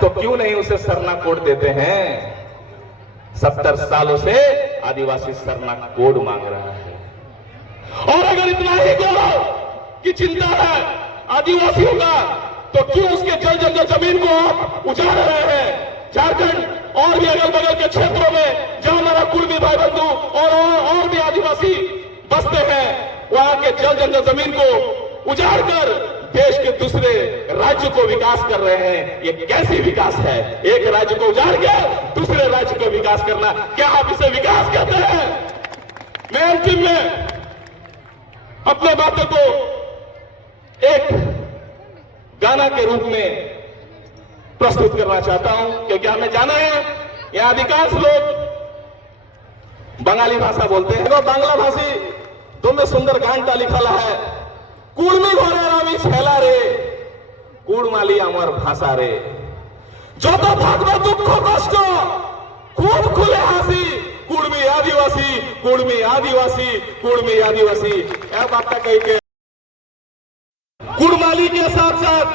तो क्यों नहीं उसे सरना कोड देते हैं? 70 सालों से आदिवासी सरना कोड मांग रहा है। और अगर इतना ही गौरव की चिंता है आदिवासियों का, तो क्यों उसके जल जंगल जमीन को आप उजाड़ रहे हैं? झारखंड और भी अगल बगल के क्षेत्रों में जहां हमारा कुर्मी भाई बंधु और भी आदिवासी बसते हैं, वहां के जल जंगल जमीन को उजाड़ कर देश के दूसरे राज्य को विकास कर रहे हैं। ये कैसी विकास है? एक राज्य को उजाड़ के दूसरे राज्य को विकास करना, क्या आप इसे विकास कहते हैं? मैं अंतिम में अपने बातों को एक गाना के रूप में प्रस्तुत करना चाहता हूं, क्योंकि हमें जाना है यहां अधिकांश लोग बंगाली भाषा बोलते हैं। तो बांग्ला भाषी तुम्हें सुंदर गानटा लिखल है, कुर्मी घरे रामी छेला रे कुड़माली आमार भाषा रे, जो तो भागवा दुख कष्ट खूब खुले हासी, कुर्मी आदिवासी कुर्मी आदिवासी कुर्मी आदिवासी। यह बात कही के कुड़माली के साथ साथ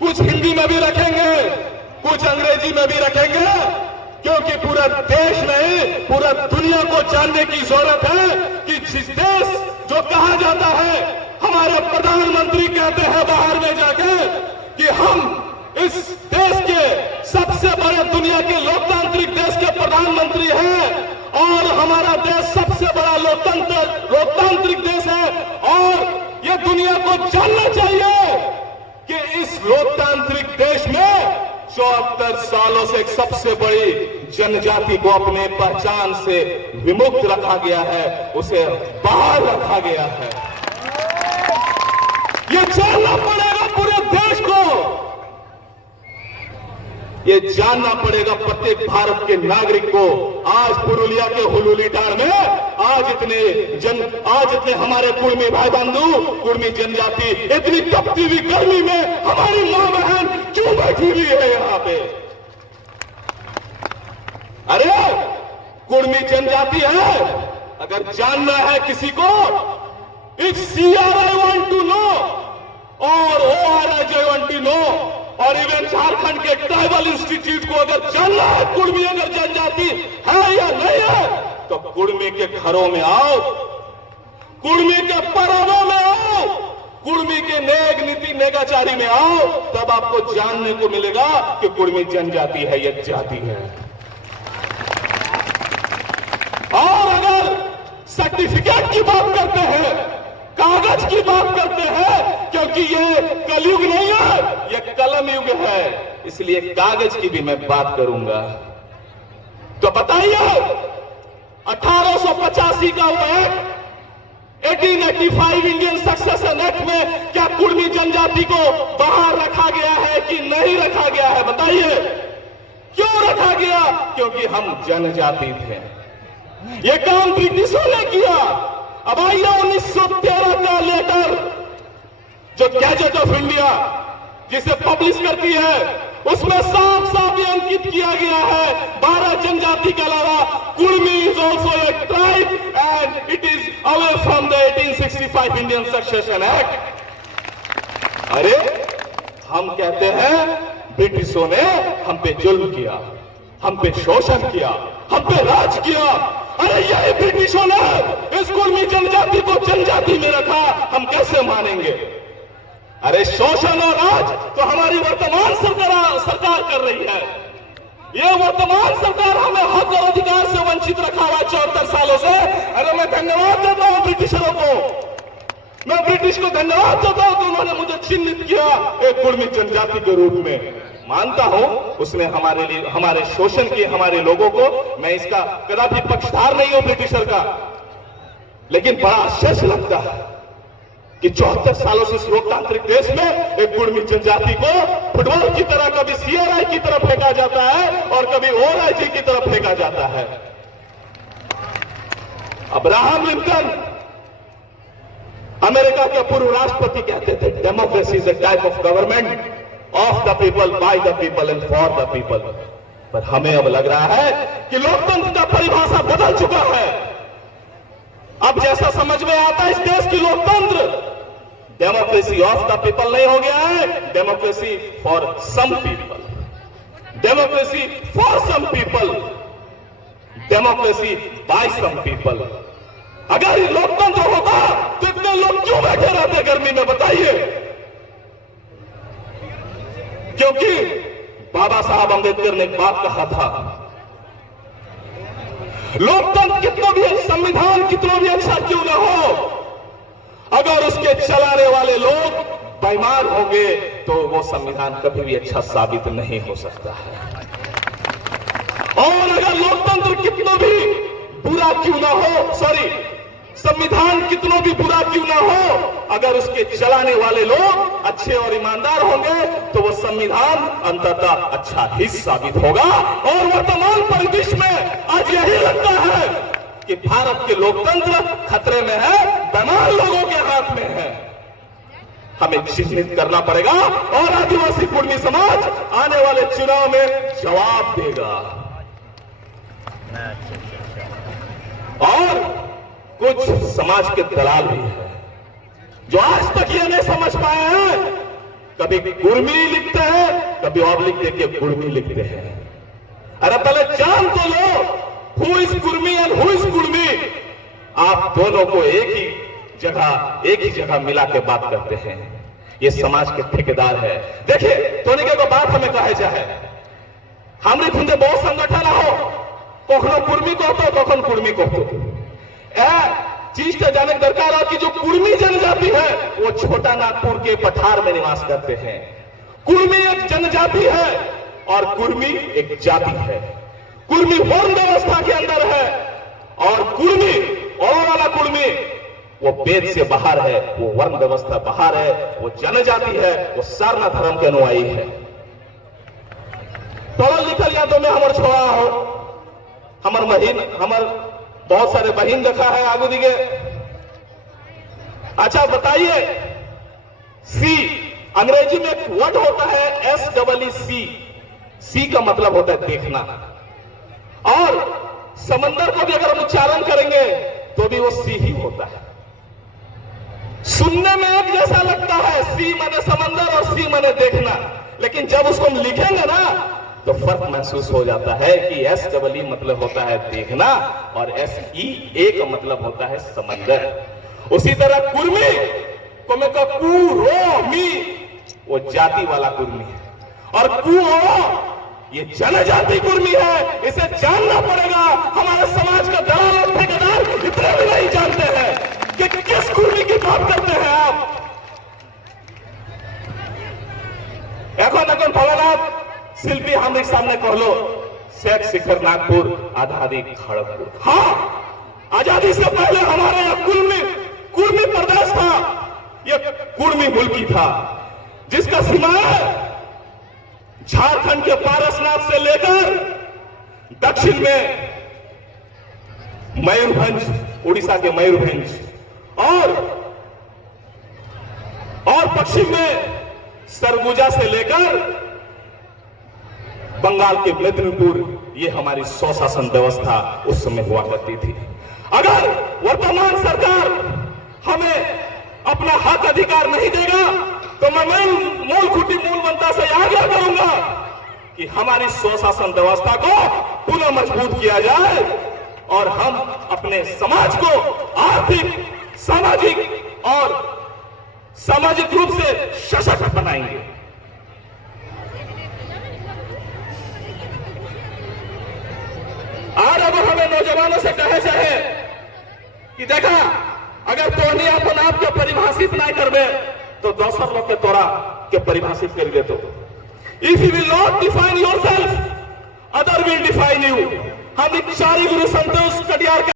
कुछ हिंदी में भी रखेंगे, कुछ अंग्रेजी में भी रखेंगे, क्योंकि पूरा देश नहीं पूरा दुनिया को जानने की जरूरत है कि जिस देश जो कहा जाता है, हमारे प्रधानमंत्री कहते हैं बाहर में जाकर कि हम इस देश के सबसे बड़े दुनिया के लोकतांत्रिक देश के प्रधानमंत्री हैं और हमारा देश सबसे बड़ा लोकतांत्रिक देश है, और यह दुनिया को जानना चाहिए कि इस लोकतांत्रिक देश में 74 सालों से एक सबसे बड़ी जनजाति को अपने पहचान से विमुक्त रखा गया है, उसे बाहर रखा गया है। ये जानना पड़ेगा पूरे देश को, ये जानना पड़ेगा प्रत्येक भारत के नागरिक को। आज पुरुलिया के हुलूलीटार में आज इतने हमारे कुर्मी भाई बंधु कुर्मी जनजाति इतनी तपती हुई गर्मी में हमारी मां बहन क्यों बैठी हुई है यहां पे? अरे कुर्मी जनजाति है, अगर जानना है किसी को, it's CRI want to know और ORI want to know, और इवन झारखंड के ट्राइबल इंस्टीट्यूट को अगर जानना है कुर्मी अगर जनजाति है या नहीं है, तो कुर्मी के घरों में आओ, कुर्मी के पर्वों में आओ, कुर्मी के नेग नीति नेगाचारी में आओ, तब आपको जानने को मिलेगा कि कुर्मी जनजाति है या जाति है। और अगर सर्टिफिकेट की बात करते हैं, कागज की बात करते हैं, क्योंकि ये कलयुग नहीं है, ये कलम युग है, इसलिए कागज की भी मैं बात करूंगा। तो बताइए 1885 का वो एक्ट 1885 इंडियन सक्सेशन एक्ट में क्या कुर्मी जनजाति को बाहर रखा गया है कि नहीं रखा गया है? बताइए क्यों रखा गया? क्योंकि हम जनजाति थे। ये काम ब्रिटिशों ने किया। अब आइए 1913 का लेटर जो गैजेट ऑफ इंडिया जिसे पब्लिश करती है, उसमें साफ साफ ये अंकित किया गया है 12 जनजाति के अलावा Kurmi is also a tribe and it is away from the 1865 Indian succession act. अरे हम कहते हैं ब्रिटिशों ने हम पे जुल्म किया, हम पे शोषण किया, हम पे राज किया। अरे यही ब्रिटिशों ने इस कुर्मी जनजाति को जनजाति में रखा, हम कैसे मानेंगे? अरे शोषण और राज तो हमारी वर्तमान सरकार कर रही है। ये वर्तमान सरकार हमें हक और अधिकार से वंचित रखा हुआ 74 सालों से। अरे मैं धन्यवाद देता हूं ब्रिटिशरों को, मैं ब्रिटिश को धन्यवाद देता हूं कि उन्होंने मुझे चिन्हित किया एक कुर्मी जनजाति के रूप में। मानता हूं उसने हमारे लिए हमारे शोषण किए हमारे लोगों को, मैं इसका कदापि पक्षधार नहीं हूं ब्रिटिशर का, लेकिन बड़ा आश्चर्य लगता है कि 74 सालों से इस लोकतांत्रिक देश में एक कुर्मी जनजाति को फुटबॉल की तरह कभी CRI की तरफ फेंका जाता है और कभी ORI की तरफ फेंका जाता है। अब्राहम लिंकन अमेरिका के पूर्व राष्ट्रपति कहते थे, democracy is a type of government of the people, by the people and for the people. पर हमें अब लग रहा है कि लोकतंत्र का परिभाषा बदल चुका है। अब जैसा समझ में आता है इस देश की लोकतंत्र, डेमोक्रेसी ऑफ द पीपल नहीं हो गया है, democracy for some people. Democracy for some people, democracy by some people. अगर ये लोकतंत्र होता तो इतने लोग क्यों बैठे रहते गर्मी में, बताइए? क्योंकि बाबा साहब अंबेडकर ने एक बात कहा था, लोकतंत्र कितना भी, संविधान कितना भी अच्छा क्यों ना हो, अगर उसके चलाने वाले लोग बेईमान होंगे तो वो संविधान कभी भी अच्छा साबित नहीं हो सकता है। और अगर लोकतंत्र कितना भी बुरा क्यों ना हो, संविधान कितना भी बुरा क्यों ना हो, अगर उसके चलाने वाले लोग अच्छे और ईमानदार होंगे तो वो संविधान अंततः अच्छा ही साबित होगा। और वर्तमान परिदृश्य में आज यही लगता है कि भारत के लोकतंत्र खतरे में है, बेईमान लोगों के हाथ में है। हमें चिन्हित करना पड़ेगा और आदिवासी कुर्मी समाज आने वाले चुनाव में जवाब देगा। और कुछ समाज के दलाल भी है जो आज तक ये नहीं समझ पाए हैं, कभी कुर्मी लिखते हैं, कभी और लिख देके कुर्मी लिखते हैं। अरे पहले जान तो लो who is Kurmi and who is Kurmi. आप दोनों को एक ही जगह मिला के बात करते हैं। ये समाज के ठेकेदार है। देखिए तोनिके को बात हमें कहे चाहे हमरे खुदे बहुत संगठन हो, कखनो कुर्मी कहते कखन कुर्मी कहते चीज तो जाने दरकार है कि जो कुर्मी जनजाति है वो छोटा नागपुर के पठार में निवास करते हैं। कुर्मी एक जनजाति है और कुर्मी एक जाति है। कुर्मी वर्ण व्यवस्था के अंदर है और कुर्मी और वाला कुर्मी वो वेद से बाहर है, वो वर्ण व्यवस्था बाहर है, वो जनजाति है, वो सारना धर्म के अनुयायी है। पढ़ल लिखल यादों में हमार छोड़ा हो, हमार बहिन, हमार बहुत सारे बहिन देखा है आगू दिखे। अच्छा बताइए, सी अंग्रेजी में एक वर्ड होता है SEEC, सी का मतलब होता है देखना। और समंदर को भी अगर हम उच्चारण करेंगे तो भी वो सी ही होता है। सुनने में एक जैसा लगता है, सी माने समंदर और सी माने देखना, लेकिन जब उसको हम लिखेंगे ना तो फर्क महसूस हो जाता है कि SEE मतलब होता है देखना और SEA का मतलब होता है समंदर। उसी तरह कुर्मी को मैं कुरोमी, वो जाति वाला कुर्मी है, और कुओ ये जनजाति कुर्मी है। इसे जानना पड़ेगा। हमारे समाज का दलाल और ठेकेदार इतने भी नहीं जानते हैं कि किस कुर्मी की बात करते हैं आप। এখন भोलानाथ शिल्पी हमारे सामने कह लो शेख शिखर नागपुर, आजादी खड़गपुर। हाँ, आजादी से पहले हमारे यहाँ कुर्मी प्रदेश था, यह कुर्मी मुल्की था जिसका सीमाएं झारखंड के पारसनाथ से लेकर दक्षिण में मयूरभंज, उड़ीसा के मयूरभंज और पश्चिम में सरगुजा से लेकर बंगाल के मेदिनीपुर, ये हमारी स्वशासन व्यवस्था उस समय हुआ करती थी। अगर वर्तमान सरकार हमें अपना हक अधिकार नहीं देगा तो मैं मूल खुटी मूल मंत्र से आग्रह करूंगा कि हमारी स्वशासन व्यवस्था को पुनः मजबूत किया जाए और हम अपने समाज को आर्थिक, सामाजिक रूप से सशक्त बनाएंगे। और अगर हमें नौजवानों से कहे चाहे कि देखा अगर तोहनी अपन आप के परिभाषित ना करबे तो दोसर लोग के तोरा के परिभाषित कर दे। तो if you will not define yourself, other will define you. हम चारी गुरु संतोष कटियार